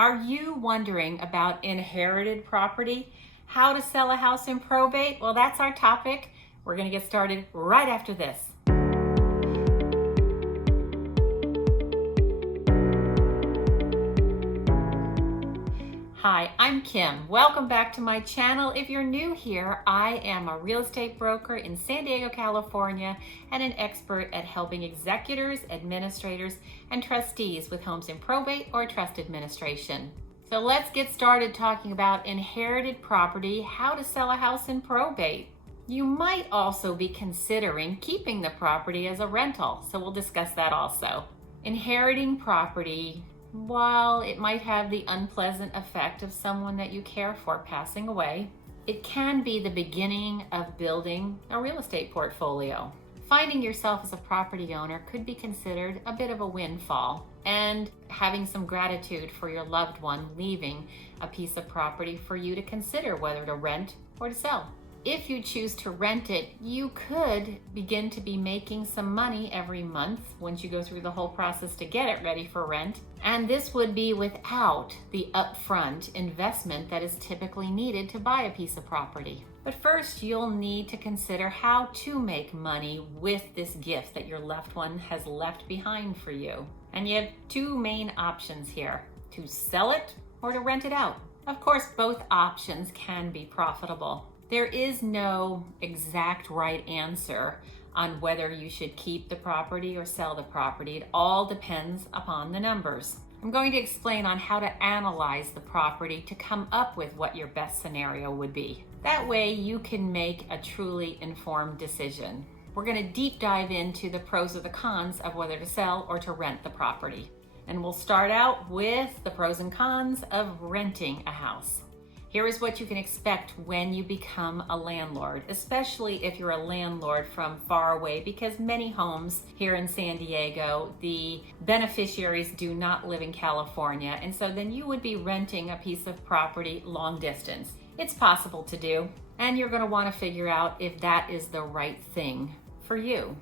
Are you wondering about inherited property? How to sell a house in probate? Well, that's our topic. We're going to get started right after this. Hi, I'm Kim. Welcome back to my channel. If you're new here, I am a real estate broker in San Diego, California, and an expert at helping executors, administrators, and trustees with homes in probate or trust administration. So let's get started talking about inherited property, how to sell a house in probate. You might also be considering keeping the property as a rental, so we'll discuss that also. Inheriting property, while it might have the unpleasant effect of someone that you care for passing away, it can be the beginning of building a real estate portfolio. Finding yourself as a property owner could be considered a bit of a windfall, and having some gratitude for your loved one leaving a piece of property for you to consider whether to rent or to sell. If you choose to rent it, you could begin to be making some money every month once you go through the whole process to get it ready for rent. And this would be without the upfront investment that is typically needed to buy a piece of property. But first, you'll need to consider how to make money with this gift that your loved one has left behind for you. And you have two main options here: to sell it or to rent it out. Of course, both options can be profitable. There is no exact right answer on whether you should keep the property or sell the property. It all depends upon the numbers. I'm going to explain on how to analyze the property to come up with what your best scenario would be. That way you can make a truly informed decision. We're going to deep dive into the pros or the cons of whether to sell or to rent the property. And we'll start out with the pros and cons of renting a house. Here is what you can expect when you become a landlord, especially if you're a landlord from far away, because many homes here in San Diego, the beneficiaries do not live in California, and so then you would be renting a piece of property long distance. It's possible to do, and you're going to want to figure out if that is the right thing for you.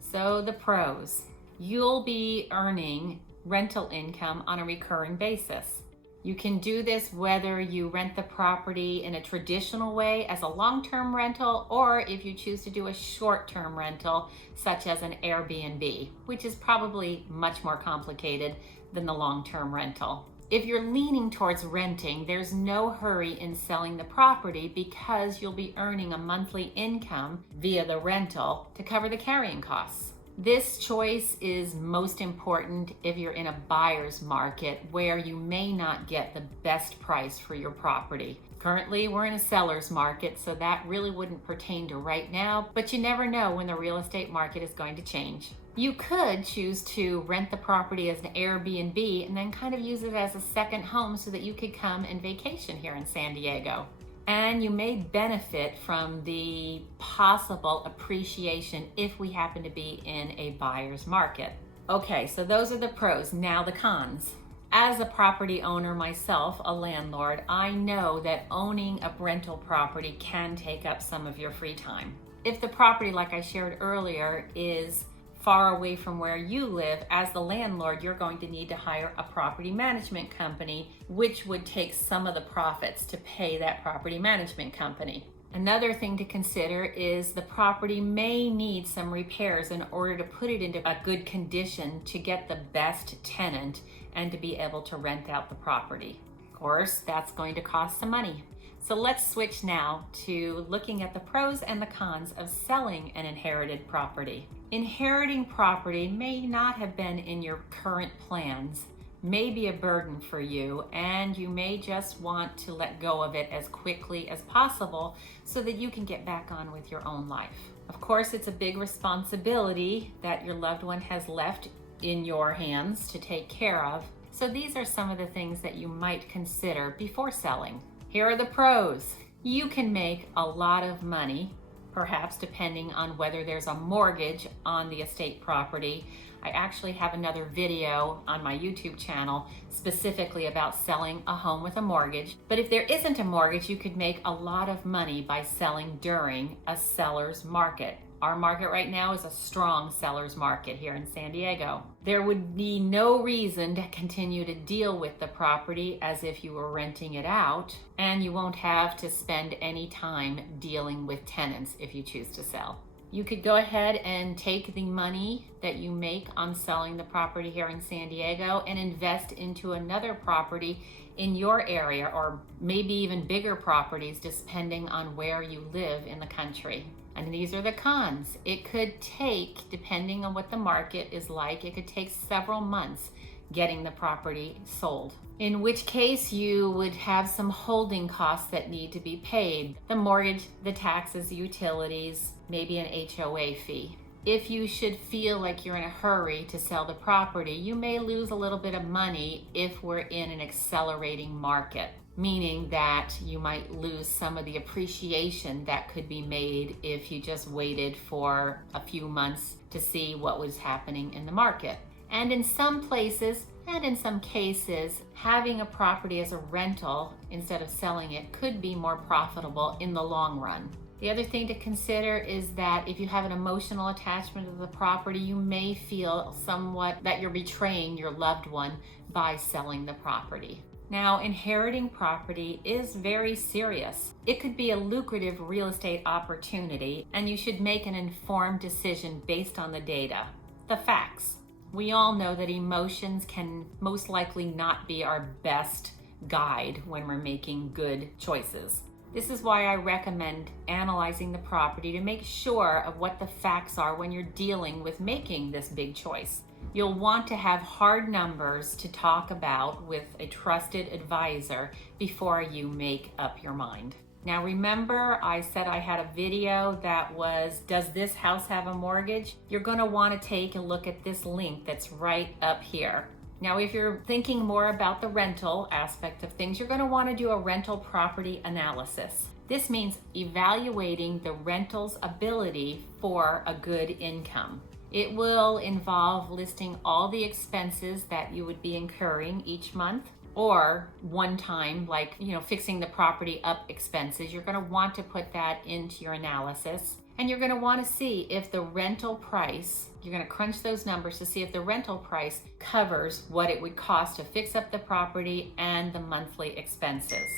So the pros: you'll be earning rental income on a recurring basis. You can do this whether you rent the property in a traditional way as a long-term rental, or if you choose to do a short-term rental such as an Airbnb, which is probably much more complicated than the long-term rental. If you're leaning towards renting, there's no hurry in selling the property because you'll be earning a monthly income via the rental to cover the carrying costs. This choice is most important if you're in a buyer's market where you may not get the best price for your property. Currently, we're in a seller's market, so that really wouldn't pertain to right now, but you never know when the real estate market is going to change. You could choose to rent the property as an Airbnb and then kind of use it as a second home so that you could come and vacation here in San Diego. And you may benefit from the possible appreciation if we happen to be in a buyer's market. Okay, so those are the pros. Now the cons. As a property owner myself, a landlord, I know that owning a rental property can take up some of your free time. If the property, like I shared earlier, is far away from where you live, as the landlord, you're going to need to hire a property management company, which would take some of the profits to pay that property management company. Another thing to consider is the property may need some repairs in order to put it into a good condition to get the best tenant and to be able to rent out the property. Of course, that's going to cost some money. So let's switch now to looking at the pros and the cons of selling an inherited property. Inheriting property may not have been in your current plans, may be a burden for you, and you may just want to let go of it as quickly as possible so that you can get back on with your own life. Of course, it's a big responsibility that your loved one has left in your hands to take care of. So these are some of the things that you might consider before selling. Here are the pros. You can make a lot of money, perhaps depending on whether there's a mortgage on the estate property. I actually have another video on my YouTube channel specifically about selling a home with a mortgage. But if there isn't a mortgage, you could make a lot of money by selling during a seller's market. Our market right now is a strong seller's market here in San Diego. There would be no reason to continue to deal with the property as if you were renting it out, and you won't have to spend any time dealing with tenants if you choose to sell. You could go ahead and take the money that you make on selling the property here in San Diego and invest into another property in your area, or maybe even bigger properties depending on where you live in the country. And these are the cons. It could take, depending on what the market is like, it could take several months getting the property sold. In which case you would have some holding costs that need to be paid. The mortgage, the taxes, the utilities, maybe an HOA fee. If you should feel like you're in a hurry to sell the property, you may lose a little bit of money if we're in an accelerating market, meaning that you might lose some of the appreciation that could be made if you just waited for a few months to see what was happening in the market. And in some places, and in some cases, having a property as a rental instead of selling it could be more profitable in the long run. The other thing to consider is that if you have an emotional attachment to the property, you may feel somewhat that you're betraying your loved one by selling the property. Now, inheriting property is very serious. It could be a lucrative real estate opportunity, and you should make an informed decision based on the data, the facts. We all know that emotions can most likely not be our best guide when we're making good choices. This is why I recommend analyzing the property to make sure of what the facts are when you're dealing with making this big choice. You'll want to have hard numbers to talk about with a trusted advisor before you make up your mind. Now remember, I said I had a video that was, does this house have a mortgage? You're going to want to take a look at this link that's right up here. Now, if you're thinking more about the rental aspect of things, you're going to want to do a rental property analysis. This means evaluating the rental's ability for a good income. It will involve listing all the expenses that you would be incurring each month, or one time, like, fixing the property up expenses. You're going to want to put that into your analysis. And you're going to want to see if the rental price, you're going to crunch those numbers to see if the rental price covers what it would cost to fix up the property and the monthly expenses.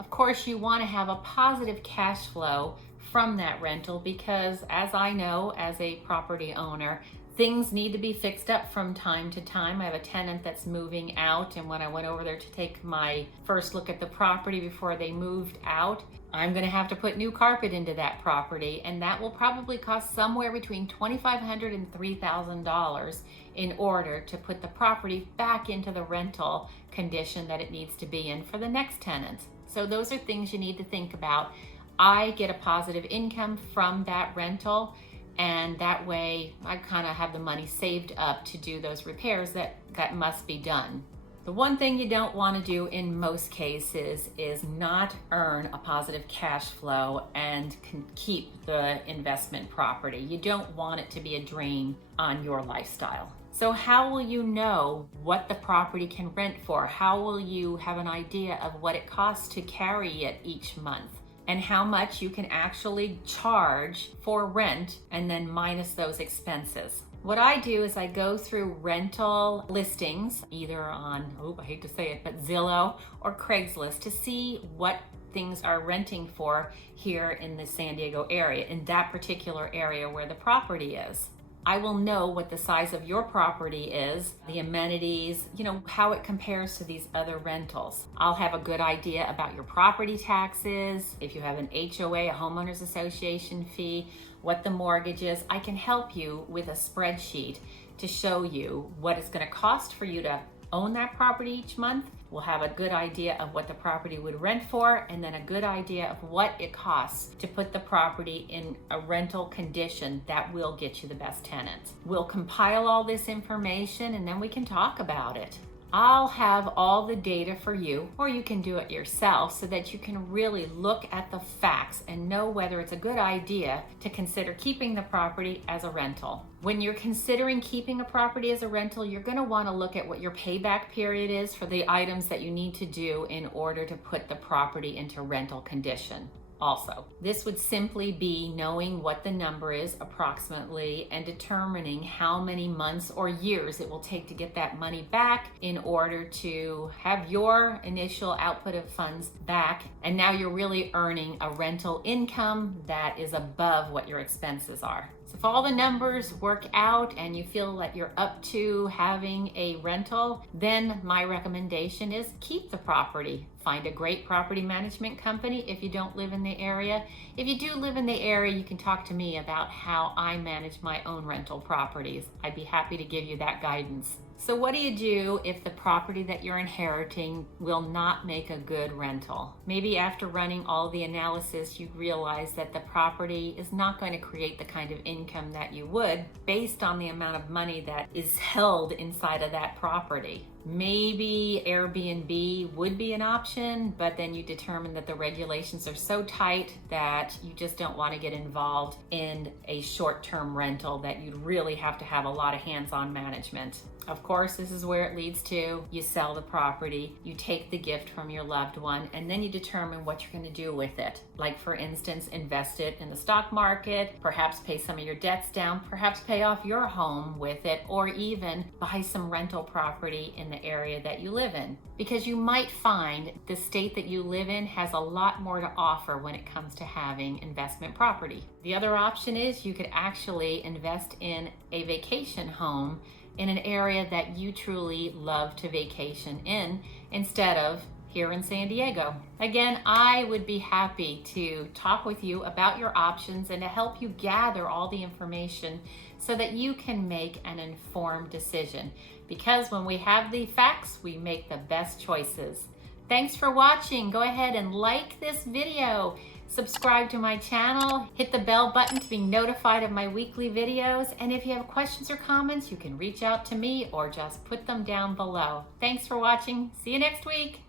Of course, you want to have a positive cash flow from that rental because, as I know as a property owner, things need to be fixed up from time to time. I have a tenant that's moving out, and when I went over there to take my first look at the property before they moved out, I'm going to have to put new carpet into that property, and that will probably cost somewhere between $2,500 and $3,000 in order to put the property back into the rental condition that it needs to be in for the next tenant. So those are things you need to think about. I get a positive income from that rental, and that way I kind of have the money saved up to do those repairs that must be done. The one thing you don't want to do in most cases is not earn a positive cash flow and can keep the investment property. You don't want it to be a drain on your lifestyle. So how will you know what the property can rent for? How will you have an idea of what it costs to carry it each month? And how much you can actually charge for rent and then minus those expenses. What I do is I go through rental listings, either on, I hate to say it, but Zillow or Craigslist, to see what things are renting for here in the San Diego area, in that particular area where the property is. I will know what the size of your property is, the amenities, how it compares to these other rentals. I'll have a good idea about your property taxes, if you have an HOA, a homeowners association fee, what the mortgage is. I can help you with a spreadsheet to show you what it's going to cost for you to own that property each month. We'll have a good idea of what the property would rent for, and then a good idea of what it costs to put the property in a rental condition that will get you the best tenants. We'll compile all this information and then we can talk about it. I'll have all the data for you, or you can do it yourself so that you can really look at the facts and know whether it's a good idea to consider keeping the property as a rental. When you're considering keeping a property as a rental, you're going to want to look at what your payback period is for the items that you need to do in order to put the property into rental condition. also. This would simply be knowing what the number is approximately and determining how many months or years it will take to get that money back in order to have your initial output of funds back. And now you're really earning a rental income that is above what your expenses are. So if all the numbers work out and you feel that you're up to having a rental, then my recommendation is keep the property. Find a great property management company if you don't live in the area. If you do live in the area, you can talk to me about how I manage my own rental properties. I'd be happy to give you that guidance. So what do you do if the property that you're inheriting will not make a good rental? Maybe after running all the analysis, you realize that the property is not going to create the kind of income that you would based on the amount of money that is held inside of that property. Maybe Airbnb would be an option, but then you determine that the regulations are so tight that you just don't want to get involved in a short-term rental, that you'd really have to have a lot of hands-on management. Of course, this is where it leads to you sell the property, you take the gift from your loved one, and then you determine what you're going to do with it. Like, for instance, invest it in the stock market, perhaps pay some of your debts down, perhaps pay off your home with it, or even buy some rental property in the area that you live in. Because you might find the state that you live in has a lot more to offer when it comes to having investment property. The other option is you could actually invest in a vacation home in an area that you truly love to vacation in instead of here in San Diego. Again, I would be happy to talk with you about your options and to help you gather all the information so that you can make an informed decision. Because when we have the facts, we make the best choices. Thanks for watching. Go ahead and like this video. Subscribe to my channel, hit the bell button to be notified of my weekly videos, and if you have questions or comments, you can reach out to me or just put them down below. Thanks for watching. See you next week.